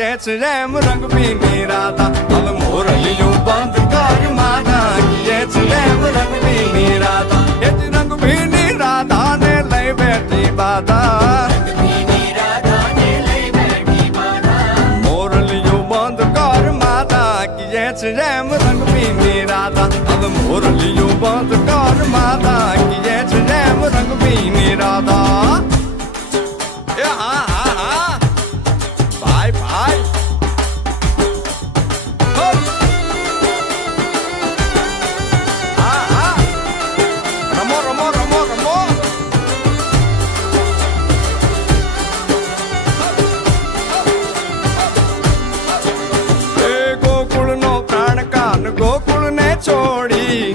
किए रेम रंग पीनी राधा अब मोरलियों बंद कर माता किए रेम रंग पीनी राधा ये रंग पीनी राधा ने लई बैठी बाधा मोरलियों बंद कर माता किए रेम रंग पीनी राधा अब मोरलियों बंद कर माता किए रेम रंग पीनी राधा गोकुल ने छोड़ी